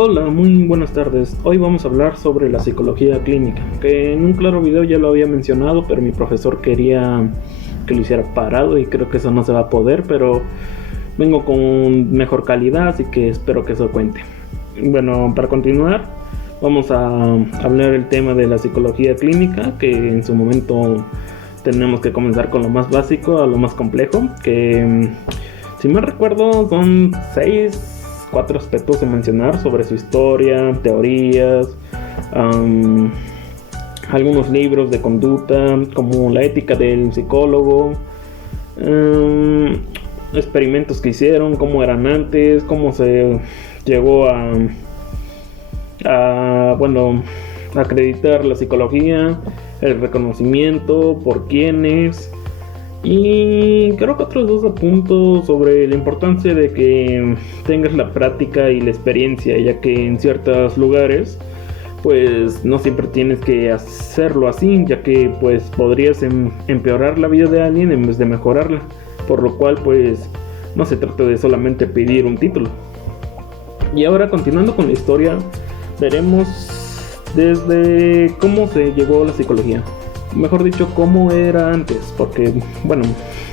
Hola, muy buenas tardes. Hoy vamos a hablar sobre la psicología clínica, que en un claro video ya lo había mencionado, pero mi profesor quería que lo hiciera parado y creo que eso no se va a poder, pero vengo con mejor calidad, así que espero que eso cuente. Bueno, para continuar, vamos a hablar el tema de la psicología clínica, que en su momento tenemos que comenzar con lo más básico a lo más complejo, que si mal recuerdo son 4 aspectos de mencionar sobre su historia, teorías, algunos libros de conducta como la ética del psicólogo, experimentos que hicieron, cómo eran antes, cómo se llegó a acreditar la psicología, el reconocimiento, por quiénes. Y creo que otros 2 apuntos sobre la importancia de que tengas la práctica y la experiencia, ya que en ciertos lugares pues no siempre tienes que hacerlo así, ya que pues podrías empeorar la vida de alguien en vez de mejorarla, por lo cual pues no se trata de solamente pedir un título. Y ahora, continuando con la historia, veremos desde cómo se llegó a la psicología. Mejor dicho, cómo era antes, porque bueno,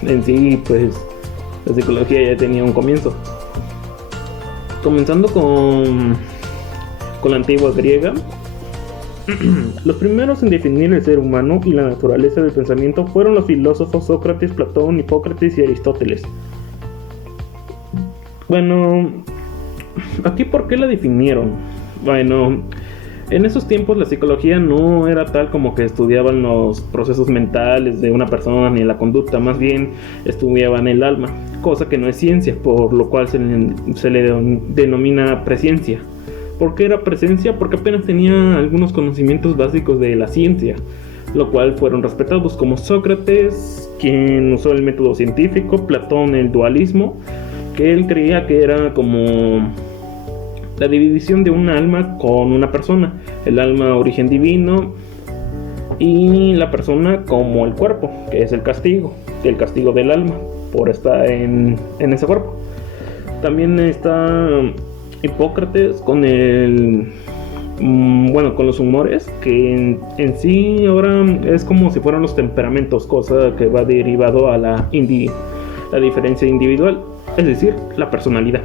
en sí pues la psicología ya tenía un comienzo. Comenzando con la antigua griega, los primeros en definir el ser humano y la naturaleza del pensamiento fueron los filósofos Sócrates, Platón, Hipócrates y Aristóteles. Bueno, aquí ¿por qué la definieron? Bueno, en esos tiempos la psicología no era tal como que estudiaban los procesos mentales de una persona ni la conducta, más bien estudiaban el alma, cosa que no es ciencia, por lo cual se le denomina presciencia. ¿Por qué era presencia? Porque apenas tenía algunos conocimientos básicos de la ciencia, lo cual fueron respetados, como Sócrates, quien usó el método científico, Platón el dualismo, que él creía que era como la división de un alma con una persona, el alma origen divino y la persona como el cuerpo, que es el castigo del alma por estar en ese cuerpo. También está Hipócrates con con los humores, que en sí ahora es como si fueran los temperamentos, cosa que va derivado a la diferencia individual, es decir, la personalidad.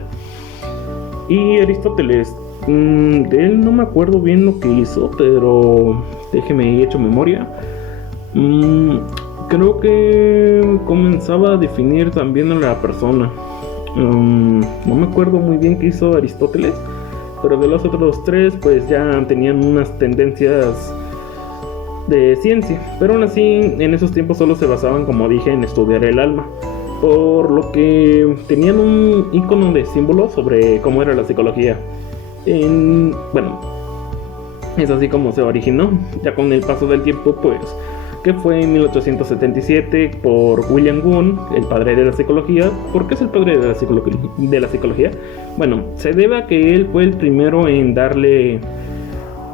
Y Aristóteles, de él no me acuerdo bien lo que hizo, pero déjeme ir hecho memoria. Creo que comenzaba a definir también a la persona. No me acuerdo muy bien qué hizo Aristóteles, pero de los otros 3 pues ya tenían unas tendencias de ciencia, pero aún así en esos tiempos solo se basaban, como dije, en estudiar el alma, por lo que tenían un icono de símbolo sobre cómo era la psicología. Bueno, es así como se originó, ya con el paso del tiempo, pues, que fue en 1877 por William Wundt, el padre de la psicología. ¿Por qué es el padre de la psicología? Bueno, se debe a que él fue el primero en darle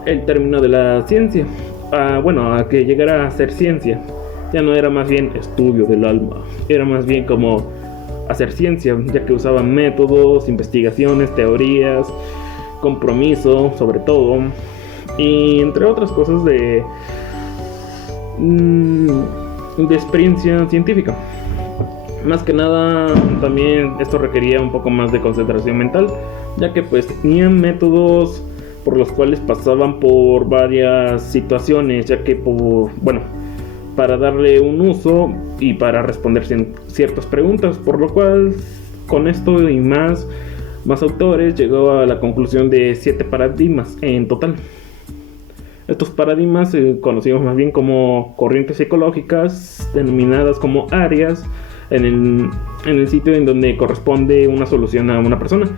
el término de la ciencia, a que llegara a ser ciencia. Ya no era más bien estudio del alma, era más bien como hacer ciencia, ya que usaban métodos, investigaciones, teorías, compromiso sobre todo, y entre otras cosas de experiencia científica. Más que nada también esto requería un poco más de concentración mental, ya que pues tenían métodos por los cuales pasaban por varias situaciones, ya que para darle un uso y para responder ciertas preguntas, por lo cual con esto y más autores llegó a la conclusión de 7 paradigmas en total. Estos paradigmas conocimos más bien como corrientes psicológicas, denominadas como áreas en el sitio en donde corresponde una solución a una persona.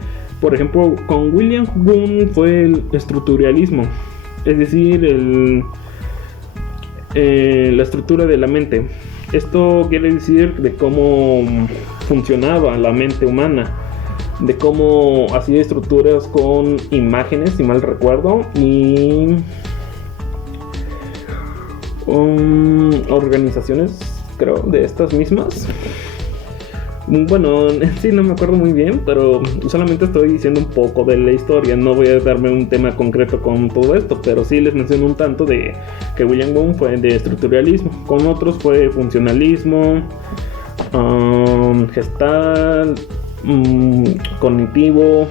Por ejemplo, con William Wundt fue el estructuralismo, es decir, la estructura de la mente. Esto quiere decir de cómo funcionaba la mente humana, de cómo hacía estructuras con imágenes, si mal recuerdo, y organizaciones, creo, de estas mismas. Bueno, sí, no me acuerdo muy bien, pero solamente estoy diciendo un poco de la historia. No voy a darme un tema concreto con todo esto, pero sí les menciono un tanto de que William Wundt fue de estructuralismo. Con otros fue funcionalismo, gestal, cognitivo,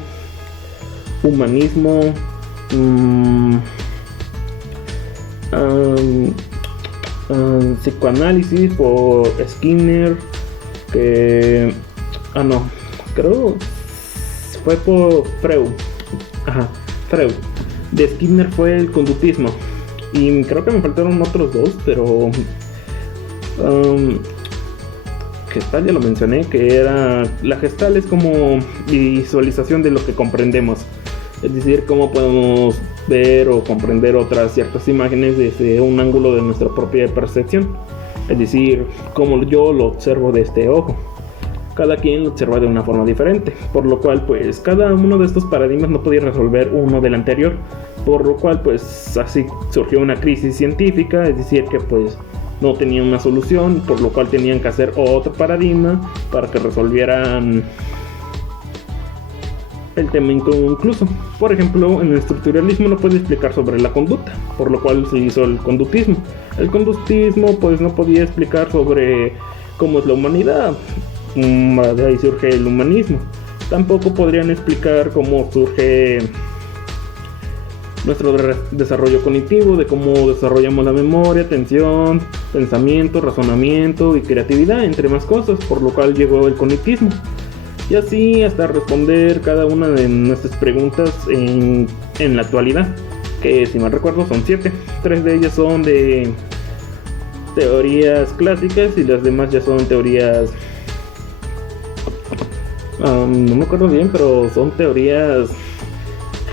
humanismo, psicoanálisis por Skinner, que no, creo fue por Freud. Freud. De Skinner fue el conductismo, y creo que me faltaron otros dos, pero gestal ya lo mencioné, que era la gestal es como visualización de lo que comprendemos, es decir, cómo podemos ver o comprender otras ciertas imágenes desde un ángulo de nuestra propia percepción, es decir, como yo lo observo de este ojo. Cada quien lo observa de una forma diferente, por lo cual pues cada uno de estos paradigmas no podía resolver uno del anterior, por lo cual pues así surgió una crisis científica, es decir que pues no tenían una solución, por lo cual tenían que hacer otro paradigma para que resolvieran el tema inconcluso. Por ejemplo, en el estructuralismo no puede explicar sobre la conducta, por lo cual se hizo el conductismo. El conductismo pues no podía explicar sobre cómo es la humanidad, de ahí surge el humanismo. Tampoco podrían explicar cómo surge nuestro desarrollo cognitivo, de cómo desarrollamos la memoria, atención, pensamiento, razonamiento y creatividad, entre más cosas, por lo cual llegó el cognitismo. Y así hasta responder cada una de nuestras preguntas en la actualidad, que si mal recuerdo son 7. 3 de ellas son de teorías clásicas y las demás ya son teorías, no me acuerdo bien, pero son teorías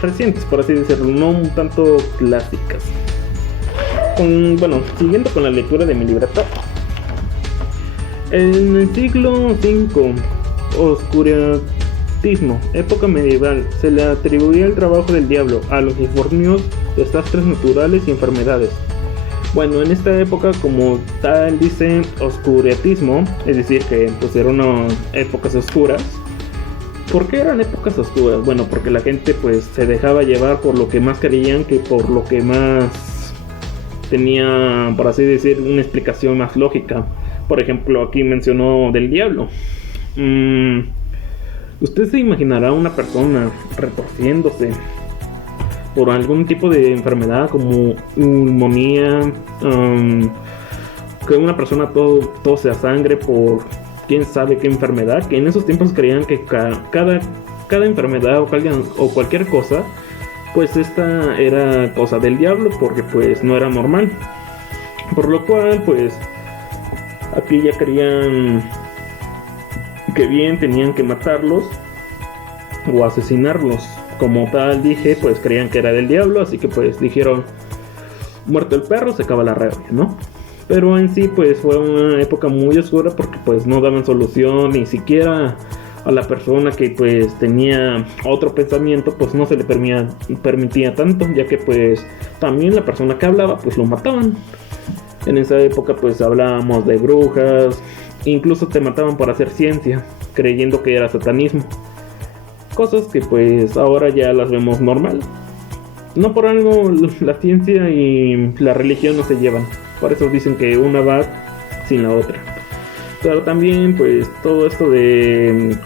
recientes, por así decirlo, no un tanto clásicas. Bueno, siguiendo con la lectura de mi libreta. En el siglo V, oscurantismo, época medieval, se le atribuía el trabajo del diablo a los infortunios, desastres naturales y enfermedades. Bueno, en esta época como tal dice oscurantismo, es decir que pues eran épocas oscuras. ¿Por qué eran épocas oscuras? Bueno, porque la gente pues se dejaba llevar por lo que más creían que por lo que más tenía, por así decir, una explicación más lógica. Por ejemplo, aquí mencionó del diablo. Usted se imaginará una persona retorciéndose por algún tipo de enfermedad como neumonía, que una persona todo sea sangre por quién sabe qué enfermedad, que en esos tiempos creían que cada enfermedad o cualquier cosa, pues esta era cosa del diablo, porque pues no era normal. Por lo cual pues aquí ya creían que bien tenían que matarlos o asesinarlos. Como tal dije, pues creían que era del diablo, así que pues dijeron, muerto el perro se acaba la rabia, ¿no? Pero en sí pues fue una época muy oscura porque pues no daban solución ni siquiera a la persona que pues tenía otro pensamiento, pues no se le permitía tanto, ya que pues también la persona que hablaba pues lo mataban. En esa época pues hablábamos de brujas, incluso te mataban por hacer ciencia, creyendo que era satanismo. Cosas que pues ahora ya las vemos normal. No por algo la ciencia y la religión no se llevan. Por eso dicen que una va sin la otra. Pero también pues todo esto de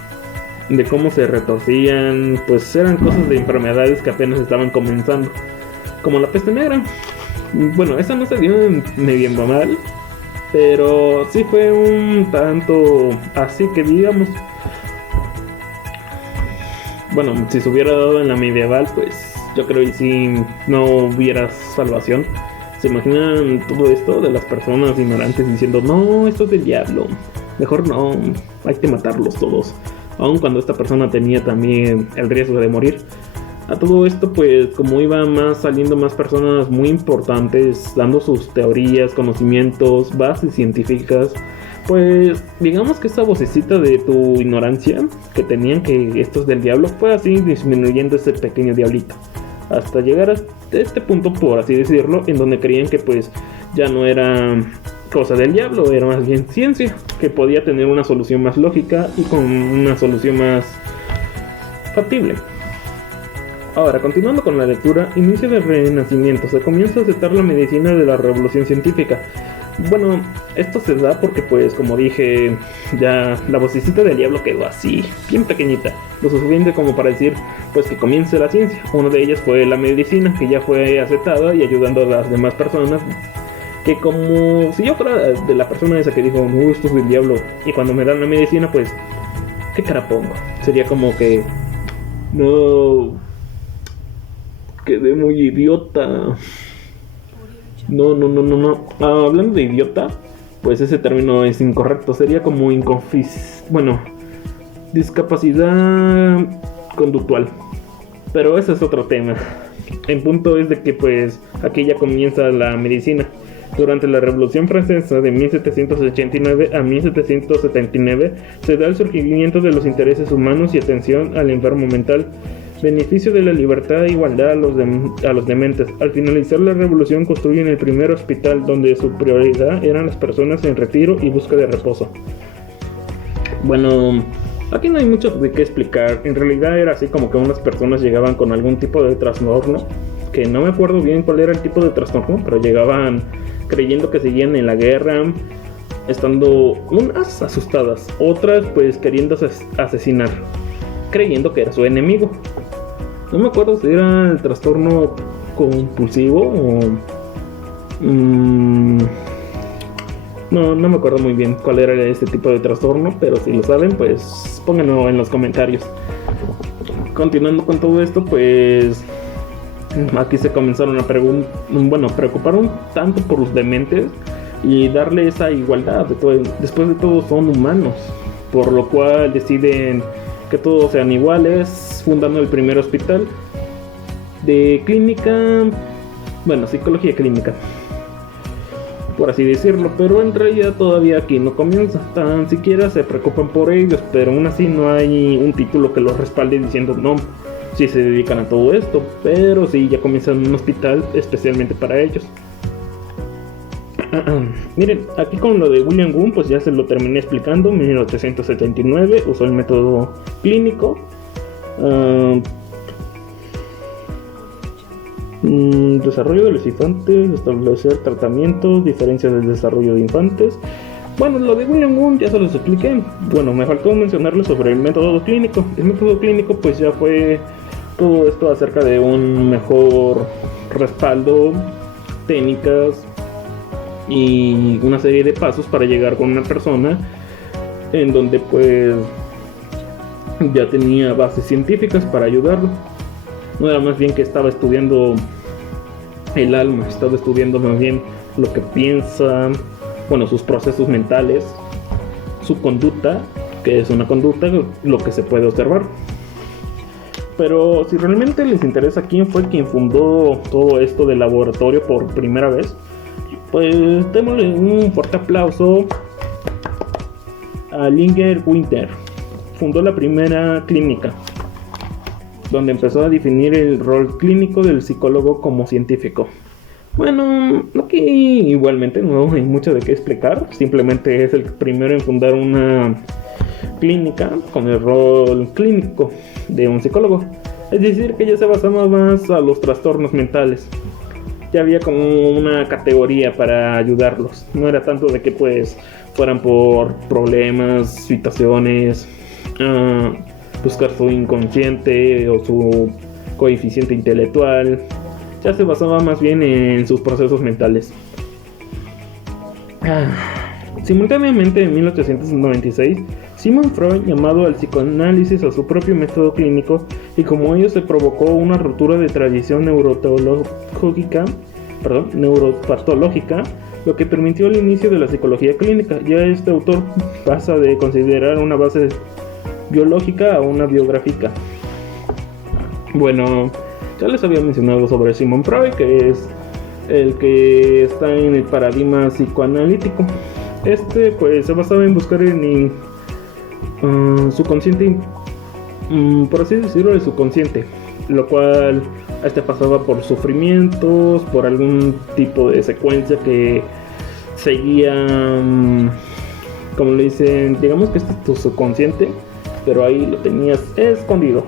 cómo se retorcían, pues eran cosas de enfermedades que apenas estaban comenzando. Como la peste negra. Bueno, esa no se dio medio mal, pero sí fue un tanto así que digamos. Bueno, si se hubiera dado en la medieval, pues yo creo que sí no hubiera salvación. ¿Se imaginan todo esto de las personas ignorantes diciendo, no, esto es del diablo, mejor no, hay que matarlos todos? Aun cuando esta persona tenía también el riesgo de morir. A todo esto, pues como iban saliendo más personas muy importantes, dando sus teorías, conocimientos, bases científicas, pues digamos que esa vocecita de tu ignorancia que tenían que esto es del diablo fue así disminuyendo ese pequeño diablito, hasta llegar a este punto, por así decirlo, en donde creían que pues ya no era cosa del diablo, era más bien ciencia, que podía tener una solución más lógica y con una solución más factible. Ahora, continuando con la lectura, inicio del Renacimiento, se comienza a aceptar la medicina de la revolución científica. Bueno, esto se da porque, pues, como dije, ya la vocecita del diablo quedó así, bien pequeñita, lo suficiente como para decir, pues, que comience la ciencia. Una de ellas fue la medicina, que ya fue aceptada y ayudando a las demás personas, que como si yo fuera de la persona esa que dijo, esto es del diablo, y cuando me dan la medicina, pues, ¿qué cara pongo? Sería como que, no, quedé muy idiota. No. Hablando de idiota, pues ese término es incorrecto. Sería como discapacidad conductual. Pero ese es otro tema. El punto es de que pues aquí ya comienza la medicina. Durante la Revolución Francesa de 1789 a 1779 se da el surgimiento de los intereses humanos y atención al enfermo mental. Beneficio de la libertad e igualdad a los dementes. Al finalizar la revolución construyen el primer hospital donde su prioridad eran las personas en retiro y busca de reposo. Bueno, aquí no hay mucho de qué explicar. En realidad era así como que unas personas llegaban con algún tipo de trastorno, que no me acuerdo bien cuál era el tipo de trastorno, pero llegaban creyendo que seguían en la guerra, estando unas asustadas, otras pues queriendo asesinar, creyendo que era su enemigo. No me acuerdo si era el trastorno compulsivo o... No me acuerdo muy bien cuál era este tipo de trastorno, pero si lo saben, pues pónganlo en los comentarios. Continuando con todo esto, pues... aquí se comenzaron a preocupar un tanto por los dementes y darle esa igualdad. Después de todo son humanos, por lo cual deciden que todos sean iguales, fundando el primer hospital de psicología clínica, por así decirlo, pero en realidad todavía aquí no comienza, tan siquiera se preocupan por ellos, pero aún así no hay un título que los respalde diciendo no, sí se dedican a todo esto, pero sí ya comienzan un hospital especialmente para ellos. Miren, aquí con lo de William Wundt, pues ya se lo terminé explicando. 1879 usó el método clínico, desarrollo de los infantes, establecer tratamientos, diferencias del desarrollo de infantes. Bueno, lo de William Wundt ya se los expliqué. Bueno, me faltó mencionarles sobre el método clínico. El método clínico pues ya fue todo esto acerca de un mejor respaldo, técnicas y una serie de pasos para llegar con una persona en donde pues ya tenía bases científicas para ayudarlo. No era más bien que estaba estudiando el alma, estaba estudiando más bien lo que piensa, sus procesos mentales, su conducta, que es una conducta, lo que se puede observar. Pero si realmente les interesa quién fue quien fundó todo esto del laboratorio por primera vez, pues démosle un fuerte aplauso a Inger Winter. Fundó la primera clínica, donde empezó a definir el rol clínico del psicólogo como científico. Bueno, aquí igualmente no hay mucho de qué explicar, simplemente es el primero en fundar una clínica con el rol clínico de un psicólogo, es decir, que ya se basaba más a los trastornos mentales. Ya había como una categoría para ayudarlos, no era tanto de que pues fueran por problemas, situaciones, buscar su inconsciente o su coeficiente intelectual. Ya se basaba más bien en sus procesos mentales. Simultáneamente en 1896, Sigmund Freud llamado al psicoanálisis a su propio método clínico, y como ello se provocó una ruptura de tradición neuropatológica, lo que permitió el inicio de la psicología clínica. Ya este autor pasa de considerar una base biológica a una biográfica. Bueno, ya les había mencionado sobre Sigmund Freud, que es el que está en el paradigma psicoanalítico. Este pues se basaba en buscar en su consciente, por así decirlo, el subconsciente, lo cual pasaba por sufrimientos, por algún tipo de secuencia que seguía, como le dicen, digamos que este es tu subconsciente, pero ahí lo tenías escondido.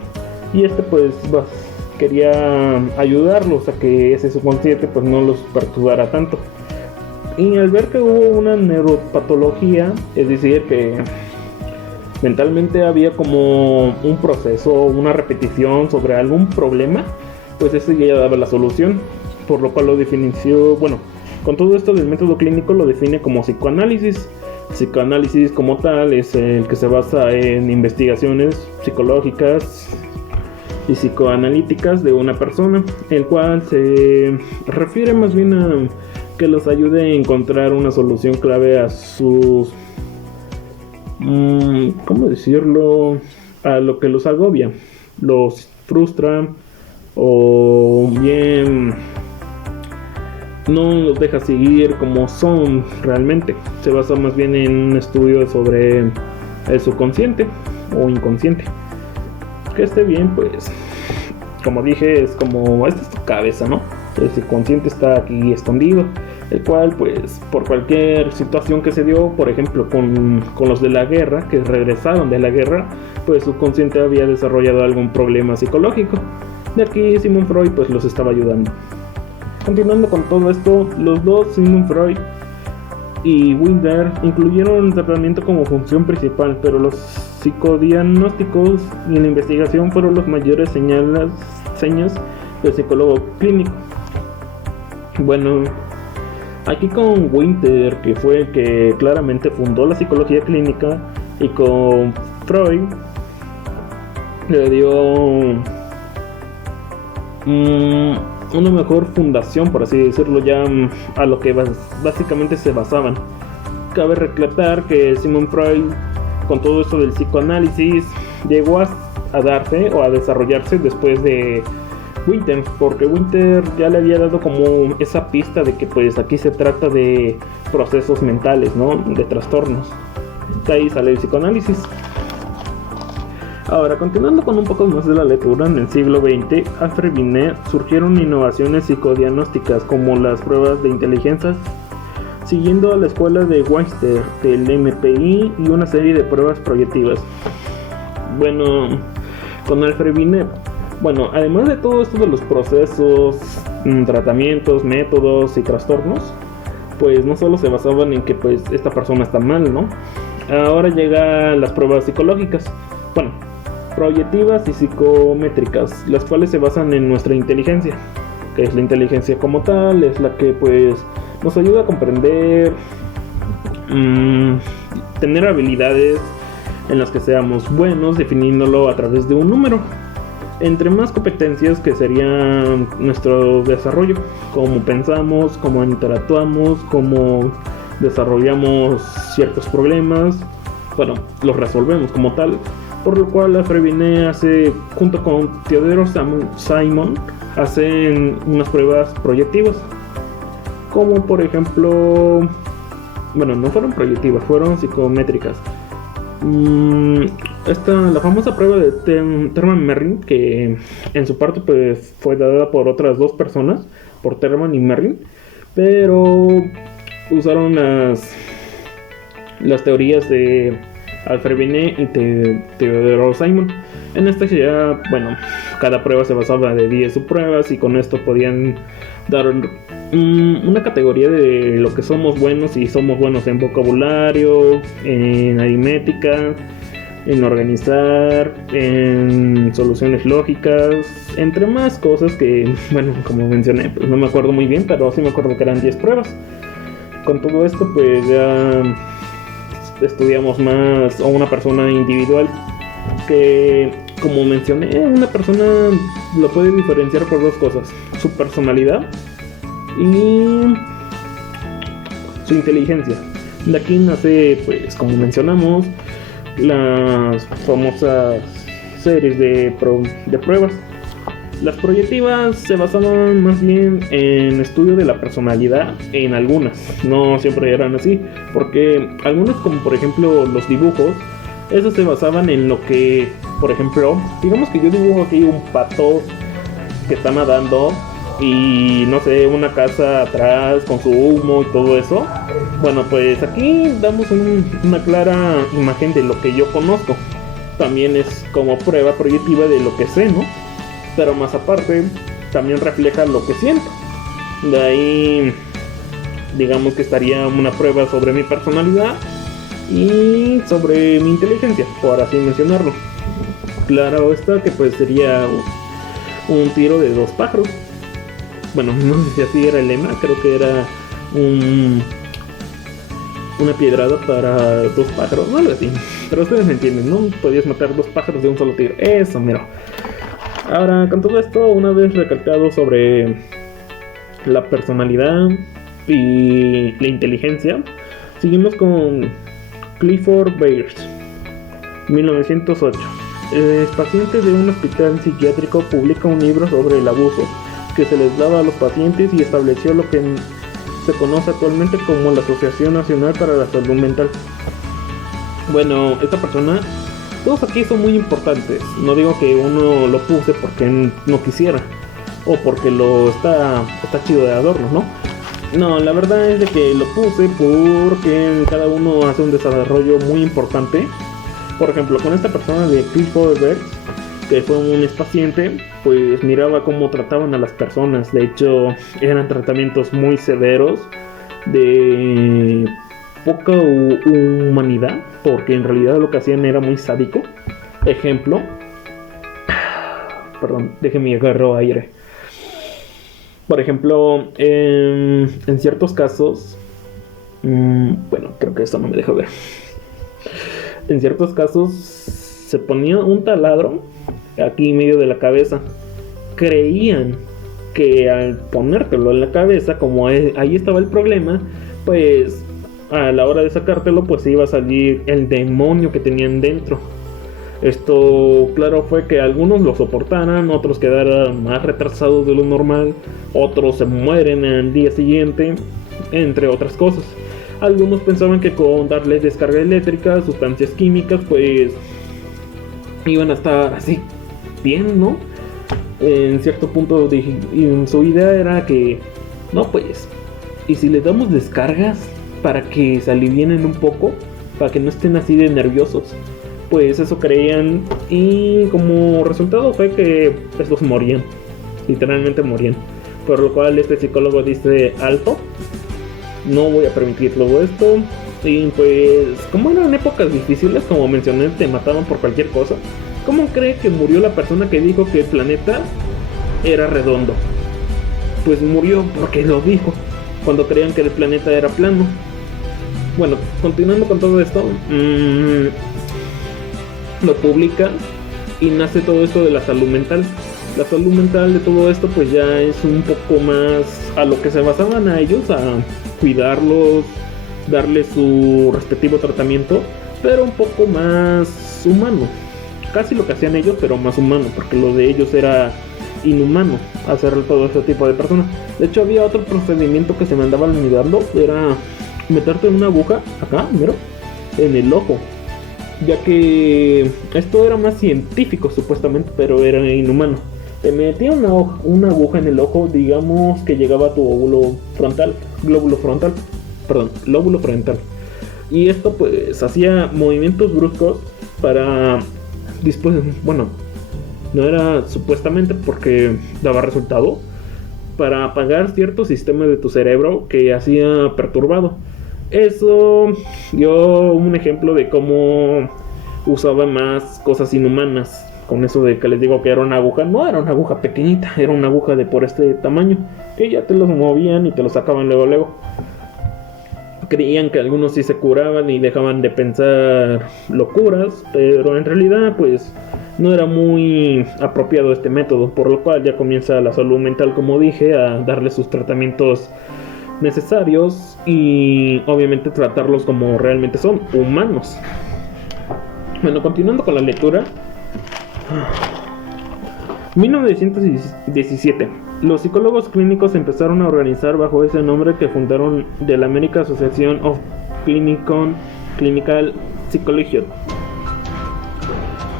Y pues quería ayudarlos a que ese subconsciente pues no los perturbara tanto. Y al ver que hubo una neuropatología, es decir, que mentalmente había como un proceso, una repetición sobre algún problema, pues ese ya daba la solución, por lo cual lo definió, bueno, con todo esto del método clínico lo define como psicoanálisis. Psicoanálisis como tal es el que se basa en investigaciones psicológicas y psicoanalíticas de una persona, el cual se refiere más bien a que los ayude a encontrar una solución clave a sus, ¿cómo decirlo?, a lo que los agobia, los frustra o bien no los deja seguir como son realmente. Se basa más bien en un estudio sobre el subconsciente o inconsciente. Que esté bien, pues como dije, es como esta es tu cabeza, ¿no? El subconsciente está aquí escondido, el cual pues por cualquier situación que se dio, por ejemplo con los de la guerra, que regresaron de la guerra, pues su subconsciente había desarrollado algún problema psicológico. De aquí Sigmund Freud pues los estaba ayudando. Continuando con todo esto, los dos, Sigmund Freud y Winter, incluyeron el tratamiento como función principal, pero los psicodiagnósticos y la investigación fueron los mayores señas del psicólogo clínico. Bueno, aquí con Winter, que fue el que claramente fundó la psicología clínica, y con Freud le dio una mejor fundación, por así decirlo, ya a lo que básicamente se basaban. Cabe recordar que Sigmund Freud, con todo esto del psicoanálisis, llegó a darse o a desarrollarse después de Winter, porque Winter ya le había dado como esa pista de que pues aquí se trata de procesos mentales, ¿no? De trastornos. De ahí sale el psicoanálisis. Ahora, continuando con un poco más de la lectura, en el siglo XX, Alfred Binet surgieron innovaciones psicodiagnósticas como las pruebas de inteligencia, siguiendo a la escuela de Webster, del MPI y una serie de pruebas proyectivas. Bueno, con Alfred Binet, bueno, además de todo esto de los procesos, tratamientos, métodos y trastornos, pues no solo se basaban en que pues esta persona está mal, ¿no? Ahora llegan las pruebas psicológicas, bueno, proyectivas y psicométricas, las cuales se basan en nuestra inteligencia, que es la inteligencia como tal, es la que pues nos ayuda a comprender, tener habilidades en las que seamos buenos, definiéndolo a través de un número. Entre más competencias que serían nuestro desarrollo, cómo pensamos, cómo interactuamos, cómo desarrollamos ciertos problemas, bueno, los resolvemos como tal. Por lo cual Alfred Binet hace, junto con Theodore Simon, hacen unas pruebas proyectivas, como por ejemplo, bueno, no fueron proyectivas, fueron psicométricas. La famosa prueba de Terman-Merrin, que en su parte pues fue dada por otras dos personas, por Terman y Merrin, pero usaron las teorías de Alfred Binet y Theodore Simon. En esta ya, bueno, cada prueba se basaba de 10 subpruebas y con esto podían dar una categoría de lo que somos buenos, y somos buenos en vocabulario, en aritmética, en organizar, en soluciones lógicas, entre más cosas que, bueno, como mencioné, pues no me acuerdo muy bien, pero sí me acuerdo que eran 10 pruebas. Con todo esto pues ya estudiamos más a una persona individual, que como mencioné, una persona lo puede diferenciar por dos cosas: su personalidad y su inteligencia. De aquí nace, pues como mencionamos, las famosas series de pruebas. Las proyectivas se basaban más bien en estudio de la personalidad, en algunas, no siempre eran así, porque algunos, como por ejemplo los dibujos, esos se basaban en lo que, por ejemplo, digamos que yo dibujo aquí un pato que está nadando, y no sé, una casa atrás con su humo y todo eso. Bueno, pues aquí damos una clara imagen de lo que yo conozco. También es como prueba proyectiva de lo que sé, ¿no? Pero más aparte, también refleja lo que siento. De ahí, digamos que estaría una prueba sobre mi personalidad y sobre mi inteligencia, por así mencionarlo. Claro está que pues sería un tiro de dos pájaros. Bueno, no sé si así era el lema, creo que era una piedrada para dos pájaros, no algo así. Pero ustedes me entienden, ¿no? Podías matar dos pájaros de un solo tiro. Eso, mira. Ahora, con todo esto, una vez recalcado sobre la personalidad y la inteligencia, seguimos con Clifford Beers, 1908. El paciente de un hospital psiquiátrico publica un libro sobre el abuso que se les daba a los pacientes y estableció lo que se conoce actualmente como la Asociación Nacional para la Salud Mental. Bueno, esta persona, todos aquí son muy importantes. No digo que uno lo puse porque no quisiera o porque está chido de adorno, ¿no? No, la verdad es de que lo puse porque cada uno hace un desarrollo muy importante. Por ejemplo, con esta persona de Clifford Beers, que fue un expaciente, pues miraba cómo trataban a las personas. De hecho, eran tratamientos muy severos, de poca humanidad, porque en realidad lo que hacían era muy sádico. Ejemplo, perdón, déjeme agarrar aire. Por ejemplo, en ciertos casos, bueno, creo que esto no me deja ver. En ciertos casos se ponía un taladro aquí en medio de la cabeza. Creían que al ponértelo en la cabeza, como ahí estaba el problema, pues a la hora de sacártelo, pues iba a salir el demonio que tenían dentro. Esto, claro, fue que algunos lo soportaran, otros quedaran más retrasados de lo normal, otros se mueren al día siguiente, entre otras cosas. Algunos pensaban que con darles descarga eléctrica, sustancias químicas, pues iban a estar así, bien, ¿no? En cierto punto su idea era que, no, pues, y si les damos descargas para que se alivienen un poco, para que no estén así de nerviosos, pues eso creían, y como resultado fue que estos morían, literalmente morían. Por lo cual este psicólogo dice: alto, no voy a permitir todo esto. Y pues, como eran épocas difíciles, como mencioné, te mataban por cualquier cosa. ¿Cómo cree que murió la persona que dijo que el planeta era redondo? Pues murió porque lo dijo, cuando creían que el planeta era plano. Bueno, continuando con todo esto, lo publica y nace todo esto de la salud mental. La salud mental de todo esto pues ya es un poco más a lo que se basaban a ellos, a cuidarlos, darles su respectivo tratamiento, pero un poco más humano. Casi lo que hacían ellos, pero más humano, porque lo de ellos era inhumano hacer todo ese tipo de personas. De hecho, había otro procedimiento que se me andaba olvidando, era meterte una aguja acá, mira, en el ojo, ya que esto era más científico supuestamente, pero era inhumano. Te metía una aguja en el ojo, digamos que llegaba a tu lóbulo frontal, y esto pues hacía movimientos bruscos para después, bueno, no era supuestamente porque daba resultado, para apagar ciertos sistemas de tu cerebro que hacía perturbado. Eso dio un ejemplo de cómo usaba más cosas inhumanas. Con eso de que les digo que era una aguja, no era una aguja pequeñita, era una aguja de por este tamaño, que ya te los movían y te los sacaban luego. Creían que algunos sí se curaban y dejaban de pensar locuras, pero en realidad pues no era muy apropiado este método, por lo cual ya comienza la salud mental, como dije, a darle sus tratamientos necesarios y obviamente tratarlos como realmente son, humanos. Bueno, continuando con la lectura. 1917. Los psicólogos clínicos empezaron a organizar bajo ese nombre que fundaron de la American Association of Clinical Psychology.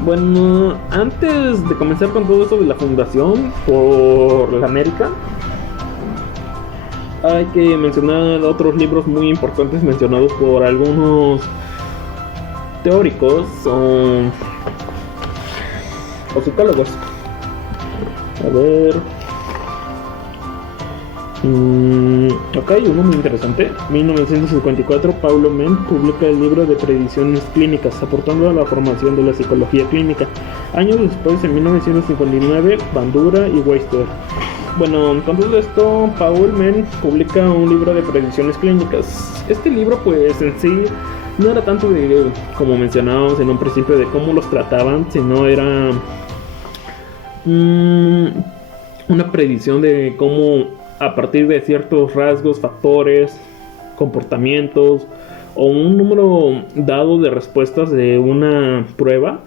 Bueno, antes de comenzar con todo esto de la fundación por la América, hay que mencionar otros libros muy importantes mencionados por algunos teóricos o psicólogos. A ver. Acá hay uno muy interesante. 1954, Paulo Menn publica el libro de predicciones clínicas, aportando a la formación de la psicología clínica. Años después, en 1959, Bandura y Weister. Bueno, con todo esto, Paul Menn publica un libro de predicciones clínicas. Este libro, pues en sí, no era tanto de, como mencionábamos en un principio, de cómo los trataban, sino era una predicción de cómo, a partir de ciertos rasgos, factores, comportamientos o un número dado de respuestas de una prueba,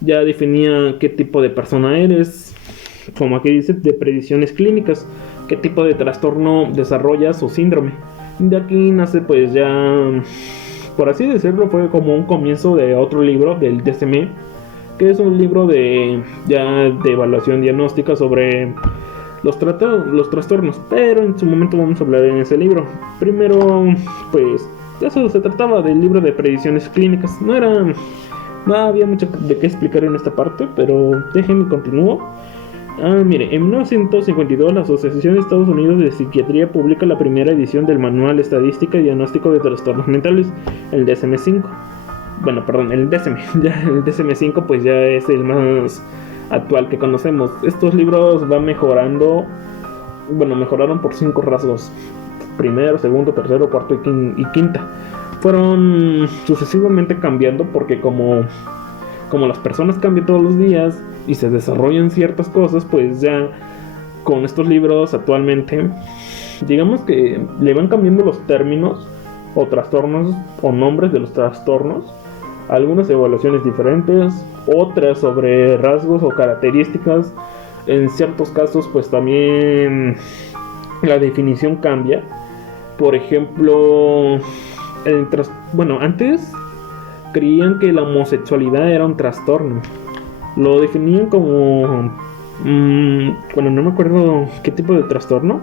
ya definía qué tipo de persona eres, como aquí dice, de predicciones clínicas, qué tipo de trastorno desarrollas o síndrome. De aquí nace, pues ya, por así decirlo, fue como un comienzo de otro libro del DSM, que es un libro de evaluación diagnóstica sobre los trastornos, pero en su momento vamos a hablar en ese libro. Primero, pues, eso se trataba del libro de predicciones clínicas. No había mucho de qué explicar en esta parte, pero déjenme continúo. Mire, en 1952 la Asociación de Estados Unidos de Psiquiatría publica la primera edición del Manual Estadística y Diagnóstico de Trastornos Mentales, el DSM-5. Bueno, perdón, el DSM. Ya el DSM-5 pues ya es el más actual que conocemos. Estos libros van mejorando. Bueno, mejoraron por 5 rasgos: primero, segundo, tercero, cuarto y quinta. Fueron sucesivamente cambiando porque como las personas cambian todos los días y se desarrollan ciertas cosas, pues ya con estos libros actualmente, digamos que le van cambiando los términos o trastornos o nombres de los trastornos, algunas evaluaciones diferentes, otras sobre rasgos o características. En ciertos casos pues también la definición cambia. Por ejemplo, antes creían que la homosexualidad era un trastorno. Lo definían como bueno, no me acuerdo qué tipo de trastorno.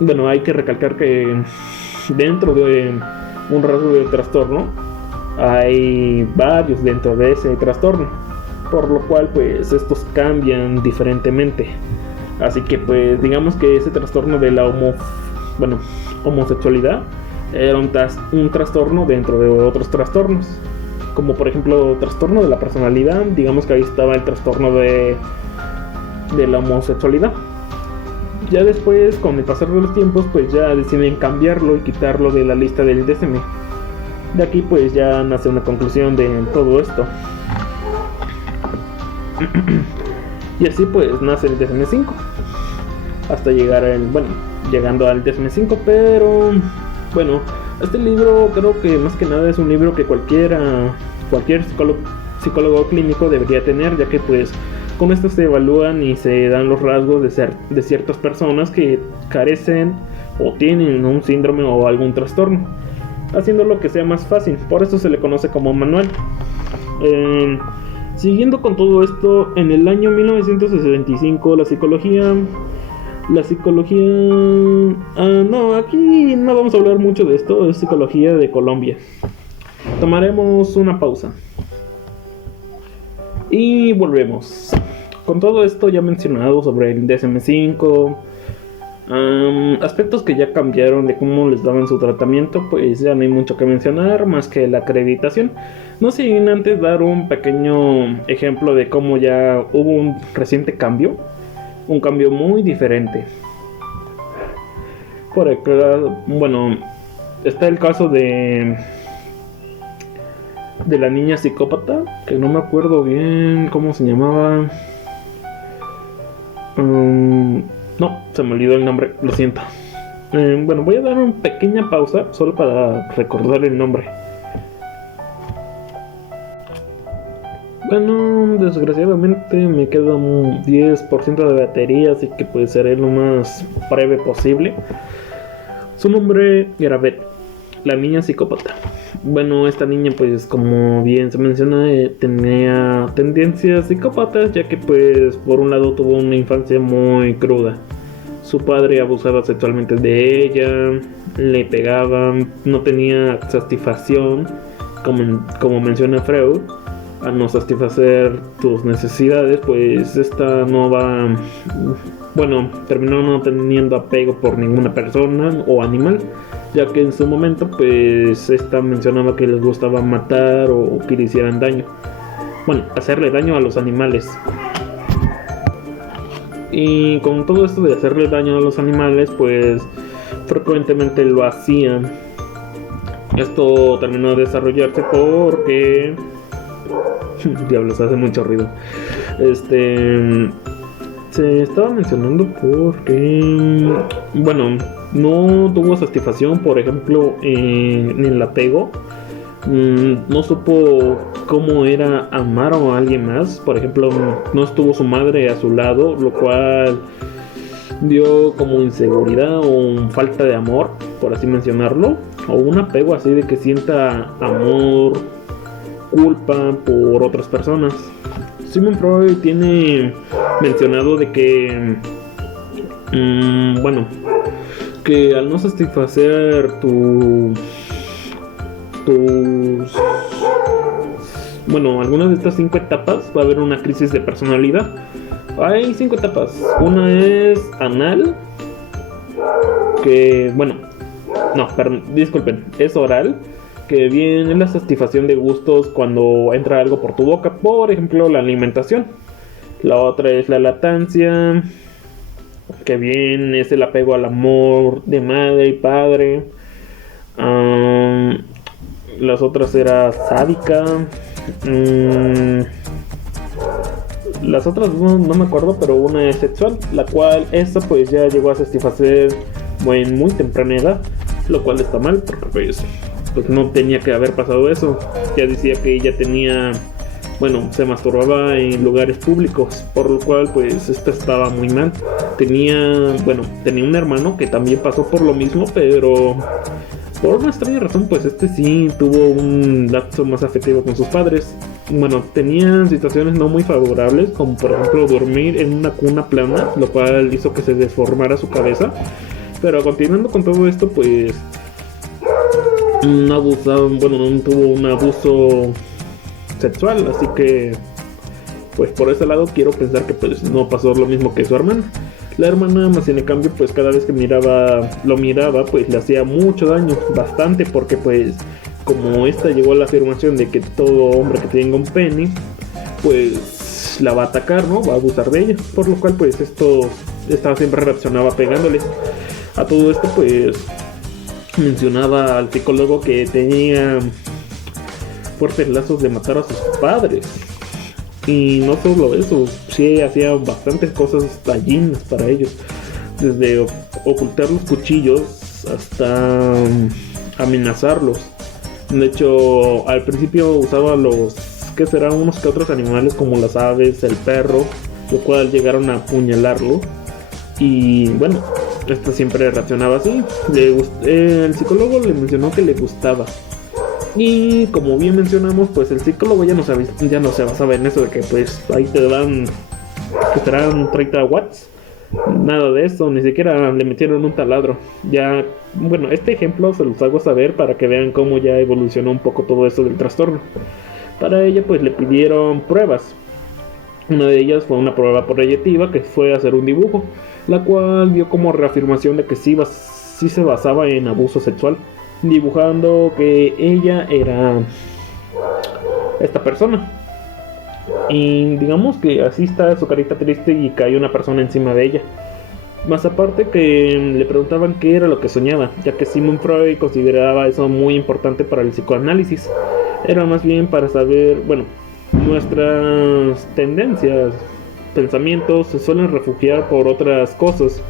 Bueno, hay que recalcar que dentro de un rasgo de trastorno hay varios dentro de ese trastorno, por lo cual pues estos cambian diferentemente. Así que pues digamos que ese trastorno de la homosexualidad era un trastorno dentro de otros trastornos, como por ejemplo trastorno de la personalidad. Digamos que ahí estaba el trastorno de la homosexualidad. Ya después, con el pasar de los tiempos, pues ya deciden cambiarlo y quitarlo de la lista del DSM. De aquí pues ya nace una conclusión de todo esto. Y así pues nace el DSM-5 hasta llegar llegando al DSM-5. Pero bueno, este libro creo que más que nada es un libro que cualquier psicólogo clínico debería tener, ya que pues con esto se evalúan y se dan los rasgos de ciertas personas que carecen o tienen un síndrome o algún trastorno, haciendo lo que sea más fácil. Por eso se le conoce como manual. Siguiendo con todo esto, en el año 1965 la psicología... no, aquí no vamos a hablar mucho de esto, es psicología de Colombia. Tomaremos una pausa y volvemos. Con todo esto ya mencionado sobre el DSM-5, aspectos que ya cambiaron de cómo les daban su tratamiento, pues ya no hay mucho que mencionar más que la acreditación. No sin antes dar un pequeño ejemplo de cómo ya hubo un reciente cambio, un cambio muy diferente. Por ejemplo, está el caso de la niña psicópata, que no me acuerdo bien cómo se llamaba. No, se me olvidó el nombre, lo siento. Voy a dar una pequeña pausa solo para recordar el nombre. Desgraciadamente me queda un 10% de batería, así que pues seré lo más breve posible. Su nombre era Beth, la niña psicópata. Esta niña pues como bien se menciona tenía tendencias psicópatas, ya que pues por un lado tuvo una infancia muy cruda. su padre abusaba sexualmente de ella, le pegaban, no tenía satisfacción, como menciona Freud. Al no satisfacer tus necesidades, pues esta no va, bueno, terminó no teniendo apego por ninguna persona o animal, ya que en su momento pues esta mencionaba que les gustaba matar o que le hicieran daño, bueno, hacerle daño a los animales. Y con todo esto de hacerle daño a los animales, pues frecuentemente lo hacían. Esto terminó de desarrollarse porque diablos, hace mucho ruido. Se estaba mencionando porque, bueno, no tuvo satisfacción, por ejemplo, en el apego. No supo cómo era amar a alguien más. Por ejemplo, no estuvo su madre a su lado, lo cual dio como inseguridad o falta de amor, por así mencionarlo, o un apego así de que sienta amor, culpa por otras personas. Sigmund Freud tiene mencionado de que bueno, que al no satisfacer algunas de estas 5 etapas va a haber una crisis de personalidad. Hay 5 etapas. Una es anal, que disculpen, es oral, que viene la satisfacción de gustos cuando entra algo por tu boca, por ejemplo la alimentación. La otra es la lactancia, que bien es el apego al amor de madre y padre. Las otras era sádica. Las otras no me acuerdo, pero una es sexual, la cual esta pues ya llegó a satisfacer en muy temprana edad, lo cual está mal porque pues no tenía que haber pasado eso. Ya decía que ella se masturbaba en lugares públicos, por lo cual pues esto estaba muy mal. Tenía un hermano que también pasó por lo mismo, pero por una extraña razón pues sí tuvo un lapso más afectivo con sus padres. Tenían situaciones no muy favorables, como por ejemplo dormir en una cuna plana, lo cual hizo que se deformara su cabeza. Pero continuando con todo esto, pues no tuvo un abuso sexual, así que pues por ese lado quiero pensar que pues no pasó lo mismo que su hermana. La hermana, más en el cambio, pues cada vez que lo miraba, pues le hacía mucho daño, bastante, porque pues como esta llegó a la afirmación de que todo hombre que tenga un pene, pues la va a atacar, ¿no? Va a abusar de ella, por lo cual pues esta siempre reaccionaba pegándole. A todo esto pues mencionaba al psicólogo que tenía fuertes lazos de matar a sus padres. Y no solo eso, sí hacía bastantes cosas dañinas para ellos, desde ocultar los cuchillos hasta amenazarlos. De hecho, al principio usaba unos que otros animales como las aves, el perro, lo cual llegaron a apuñalarlo. Y esto siempre reaccionaba así. El psicólogo le mencionó que le gustaba. Y como bien mencionamos, pues el psicólogo ya no se basaba en eso de que pues ahí te dan 30 watts. Nada de eso, ni siquiera le metieron un taladro. Este ejemplo se los hago saber para que vean cómo ya evolucionó un poco todo esto del trastorno. Para ella pues le pidieron pruebas. Una de ellas fue una prueba proyectiva, que fue hacer un dibujo, la cual dio como reafirmación de que sí se basaba en abuso sexual, dibujando que ella era esta persona. Y digamos que así está su carita triste y cae una persona encima de ella. Más aparte que le preguntaban qué era lo que soñaba, ya que Sigmund Freud consideraba eso muy importante para el psicoanálisis. Era más bien para saber, nuestras tendencias, pensamientos se suelen refugiar por otras cosas,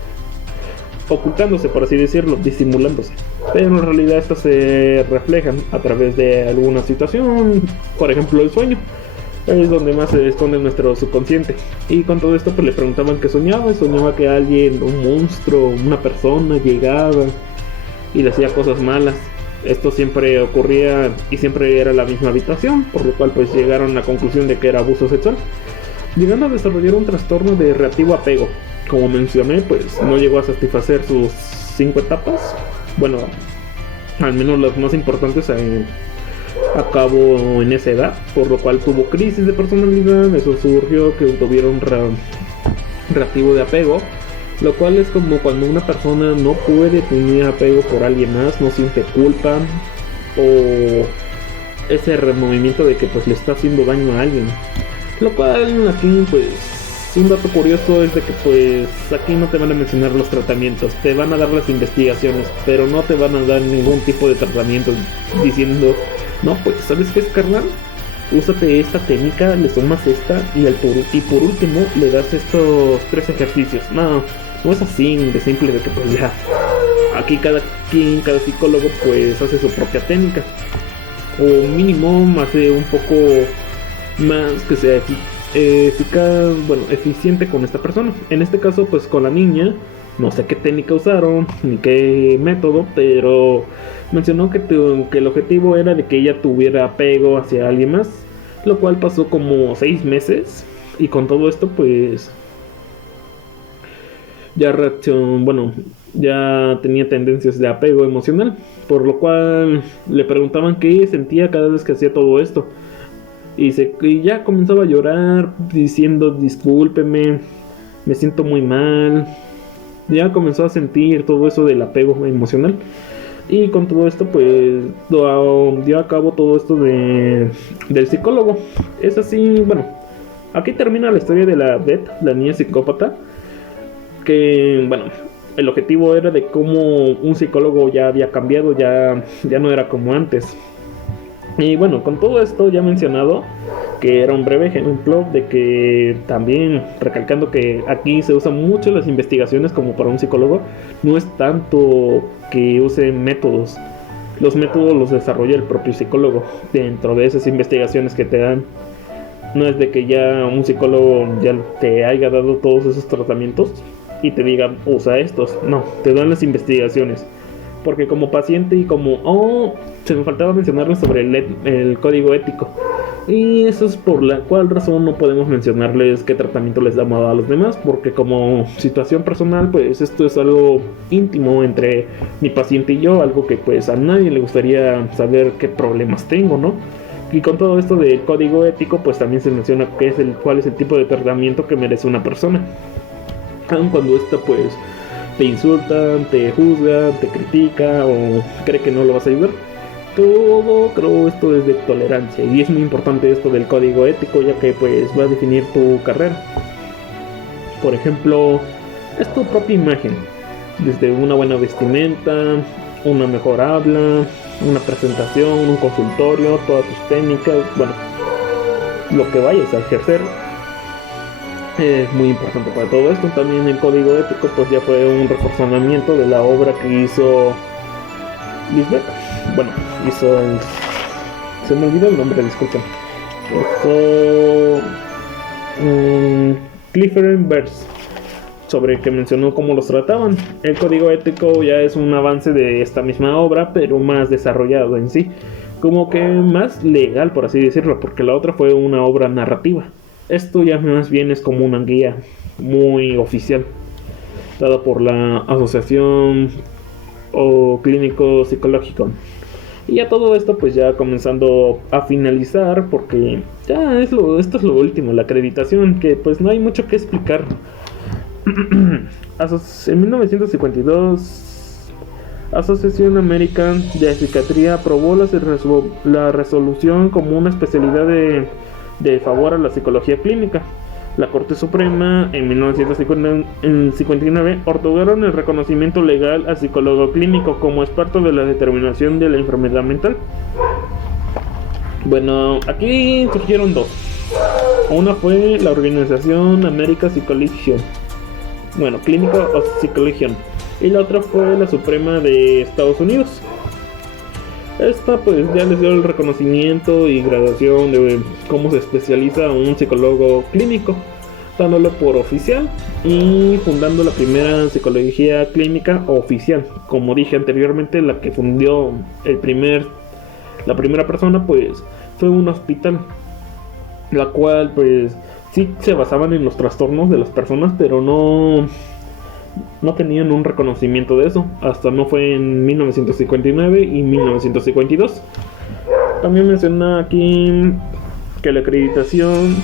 ocultándose, por así decirlo, disimulándose. Pero en realidad estas se reflejan a través de alguna situación, por ejemplo el sueño. Es donde más se esconde nuestro subconsciente. Y con todo esto pues le preguntaban qué soñaba. Y soñaba que alguien, un monstruo, una persona llegaba y le hacía cosas malas. Esto siempre ocurría y siempre era la misma habitación, por lo cual pues llegaron a la conclusión de que era abuso sexual, llegando a desarrollar un trastorno de reactivo apego. como mencioné, pues no llegó a satisfacer sus 5 etapas. Bueno, al menos las más importantes a cabo en esa edad, por lo cual tuvo crisis de personalidad. Eso surgió que tuviera un reactivo de apego, lo cual es como cuando una persona no puede tener apego por alguien más, no siente culpa o ese removimiento de que pues le está haciendo daño a alguien. Lo cual aquí pues un dato curioso es de que pues aquí no te van a mencionar los tratamientos, te van a dar las investigaciones, pero no te van a dar ningún tipo de tratamiento diciendo, no pues, ¿sabes qué es, carnal? Úsate esta técnica, le sumas esta y por último le das estos 3 ejercicios. No, no es así de simple de que pues ya, aquí cada psicólogo pues hace su propia técnica, o mínimo hace un poco más que sea eficaz, bueno, eficiente con esta persona. En este caso pues con la niña, no sé qué técnica usaron ni qué método, pero mencionó que el objetivo era de que ella tuviera apego hacia alguien más, lo cual pasó como 6 meses, y con todo esto pues ya tenía tendencias de apego emocional, por lo cual le preguntaban qué sentía cada vez que hacía todo esto, y ya comenzaba a llorar diciendo discúlpeme, me siento muy mal. Ya comenzó a sentir todo eso del apego emocional, y con todo esto pues dio a cabo todo esto del psicólogo. Es así, bueno, aquí termina la historia de la Beth, la niña psicópata, que bueno, el objetivo era de cómo un psicólogo ya había cambiado, ya no era como antes. Y bueno, con todo esto ya mencionado, que era un breve ejemplo de que también recalcando que aquí se usan mucho las investigaciones como para un psicólogo, no es tanto que use métodos, los métodos los desarrolla el propio psicólogo dentro de esas investigaciones que te dan. No es de que ya un psicólogo ya te haya dado todos esos tratamientos y te diga usa estos, no, te dan las investigaciones. Porque como paciente y como... se me faltaba mencionarles sobre el código ético. Y eso es por la cual razón no podemos mencionarles qué tratamiento les damos a los demás. Porque como situación personal, pues esto es algo íntimo entre mi paciente y yo. Algo que pues a nadie le gustaría saber qué problemas tengo, ¿no? Y con todo esto del código ético, pues también se menciona cuál es el tipo de tratamiento que merece una persona. Aun cuando esta pues te insulta, te juzga, te critica o cree que no lo vas a ayudar. Todo creo esto es de tolerancia, y es muy importante esto del código ético, ya que pues va a definir tu carrera. Por ejemplo, es tu propia imagen, desde una buena vestimenta, una mejor habla, una presentación, un consultorio, todas tus técnicas, bueno, lo que vayas a ejercer es muy importante para todo esto. También el código ético pues ya fue un reforzamiento de la obra que hizo Lisbeth. Bueno, se me olvidó el nombre, disculpen. Clifford Verse, sobre que mencionó cómo los trataban. El código ético ya es un avance de esta misma obra, pero más desarrollado en sí, como que más legal, por así decirlo, porque la otra fue una obra narrativa. Esto ya más bien es como una guía muy oficial, dada por la Asociación o Clínico Psicológico. Y ya todo esto pues ya comenzando a finalizar, porque ya esto es lo último, la acreditación, que pues no hay mucho que explicar. En 1952, Asociación American de Psiquiatría aprobó la resolución como una especialidad de favor a la psicología clínica. La Corte Suprema en 1959 otorgaron el reconocimiento legal al psicólogo clínico como experto de la determinación de la enfermedad mental. Bueno, aquí surgieron dos. Una fue la organización American Psychological, bueno, Clinical Psychology, y la otra fue la Suprema de Estados Unidos. Esta pues ya les dio el reconocimiento y graduación de cómo se especializa un psicólogo clínico, dándolo por oficial y fundando la primera psicología clínica oficial. Como dije anteriormente, la que fundió la primera persona pues fue un hospital, la cual pues sí se basaban en los trastornos de las personas, pero no tenían un reconocimiento de eso. Hasta no fue en 1959 y 1952. También menciona aquí que la acreditación,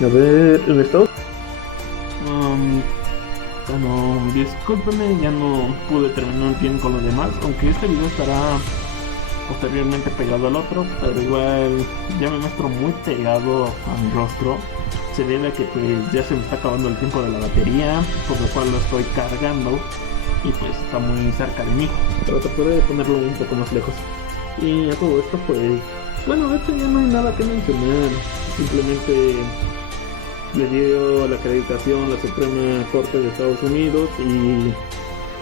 a ver, en Estados bueno, discúlpeme, ya no pude terminar bien con lo demás, aunque este video estará posteriormente pegado al otro, pero igual ya me muestro muy pegado a mi rostro. Se debe a que pues ya se me está acabando el tiempo de la batería, por lo cual lo estoy cargando y pues está muy cerca de mí, pero trataré de ponerlo un poco más lejos. Y a todo esto pues, bueno, de hecho ya no hay nada que mencionar, simplemente le dio la acreditación la Suprema Corte de Estados Unidos y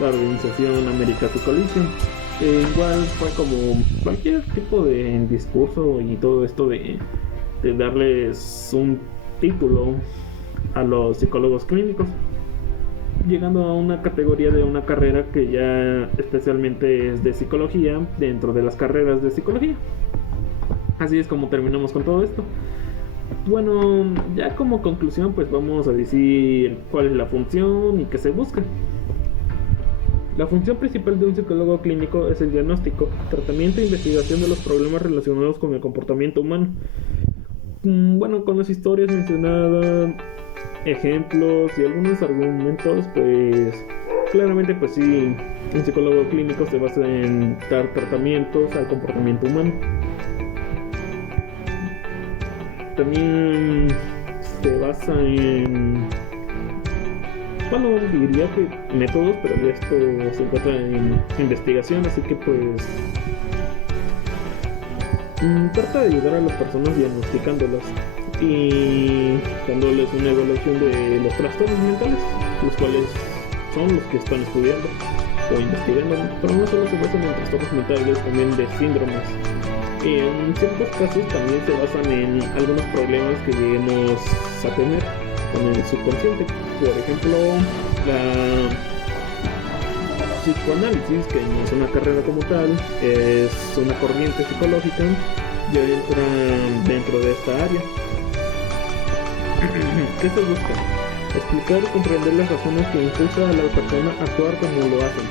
la organización America's Coalition. Igual fue como cualquier tipo de discurso y todo esto de darles un título a los psicólogos clínicos, llegando a una categoría de una carrera que ya especialmente es de psicología dentro de las carreras de psicología. Así es como terminamos con todo esto. Bueno, ya como conclusión pues vamos a decir cuál es la función y qué se busca. La función principal de un psicólogo clínico es el diagnóstico, tratamiento e investigación de los problemas relacionados con el comportamiento humano. Bueno, con las historias mencionadas, ejemplos y algunos argumentos, pues claramente pues sí, un psicólogo clínico se basa en dar tratamientos al comportamiento humano. También se basa en, bueno, diría que métodos, pero esto se encuentra en investigación, así que pues trata de ayudar a las personas diagnosticándolas y dándoles una evaluación de los trastornos mentales, los cuales son los que están estudiando o investigando, pero no solo se basan en trastornos mentales, también de síndromes. En ciertos casos también se basan en algunos problemas que lleguemos a tener con el subconsciente. Por ejemplo, la psicoanálisis, que no es una carrera como tal, es una corriente psicológica, ya entra dentro de esta área. ¿Qué se busca? Explicar y comprender las razones que impulsan a la persona a actuar como lo hacen,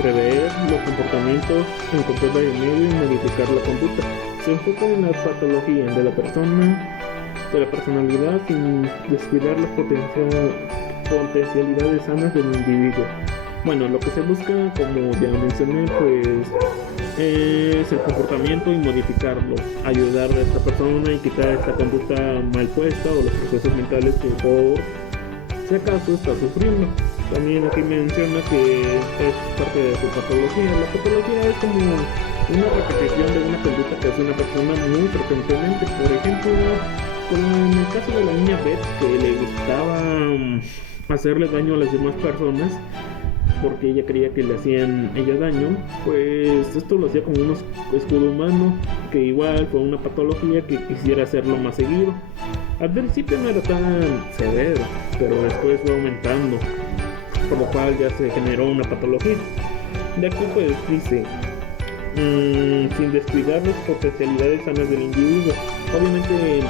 prever los comportamientos, encontrar el medio y modificar la conducta. Se enfoca en la patología de la persona, de la personalidad, sin descuidar las potencialidades sanas del individuo. Bueno, lo que se busca, como ya mencioné, pues es el comportamiento y modificarlo, ayudar a esta persona y quitar esta conducta mal puesta o los procesos mentales que por si acaso está sufriendo. También aquí menciona que es parte de su patología. La patología es como una repetición de una conducta que hace una persona muy frecuentemente. Por ejemplo, como en el caso de la niña Beth, que le gustaba hacerle daño a las demás personas porque ella creía que le hacían ella daño, pues esto lo hacía como un escudo humano, que igual fue una patología que quisiera hacerlo más seguido. Al principio no era tan severo, pero después fue aumentando, por lo cual ya se generó una patología. De aquí pues dice, sin descuidar las potencialidades sanas del individuo. Obviamente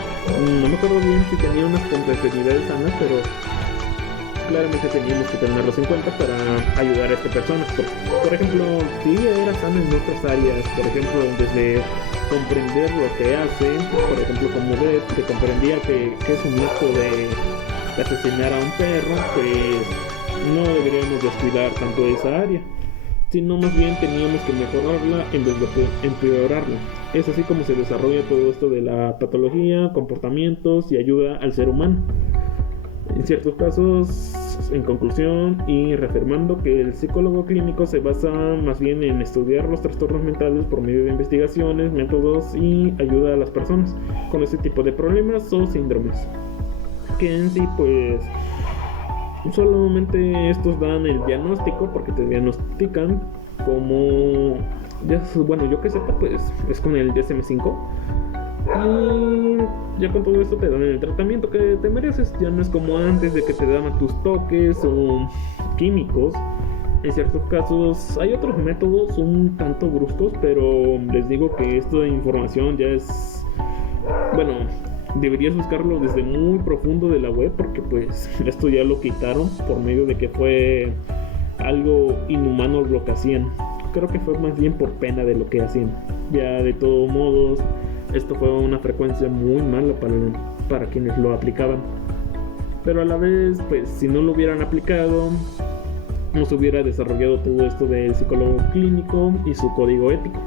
no me acuerdo bien si tenía unas potencialidades sanas, pero claramente teníamos que tenerlos en cuenta para ayudar a esta persona. Por ejemplo, si ella era sana en otras áreas, por ejemplo, desde comprender lo que hace, por ejemplo, como Beth, que comprendía que es un acto de asesinar a un perro, pues no deberíamos descuidar tanto esa área, sino más bien teníamos que mejorarla en vez de empeorarla. Es así como se desarrolla todo esto de la patología, comportamientos y ayuda al ser humano. En ciertos casos, en conclusión y reafirmando que el psicólogo clínico se basa más bien en estudiar los trastornos mentales por medio de investigaciones, métodos y ayuda a las personas con este tipo de problemas o síndromes, que en sí pues solamente estos dan el diagnóstico porque te diagnostican como, ya, bueno, yo que sepa pues es con el DSM-5 y ya con todo esto te dan el tratamiento que te mereces. Ya no es como antes de que te daban tus toques o químicos. En ciertos casos hay otros métodos un tanto bruscos, pero les digo que esta información ya es, bueno, deberías buscarlo desde muy profundo de la web, porque pues esto ya lo quitaron por medio de que fue algo inhumano lo que hacían. Creo que fue más bien por pena de lo que hacían. Ya de todos modos, esto fue una frecuencia muy mala para quienes lo aplicaban. Pero a la vez, pues si no lo hubieran aplicado, no se hubiera desarrollado todo esto del psicólogo clínico y su código ético.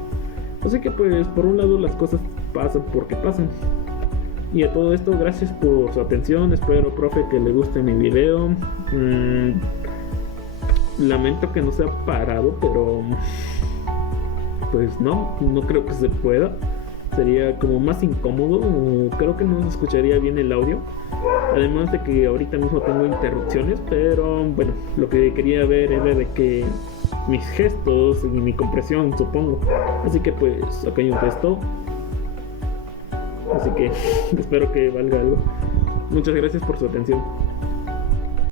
Así que pues por un lado las cosas pasan porque pasan. Y a todo esto, gracias por su atención. Espero, profe, que le guste mi video. Lamento que no sea parado, pero pues no creo que se pueda. Sería como más incómodo, creo que no se escucharía bien el audio. Además de que ahorita mismo tengo interrupciones, pero bueno, lo que quería ver era de que mis gestos y mi compresión, supongo. Así que pues acá hay un gesto. Así que espero que valga algo. Muchas gracias por su atención.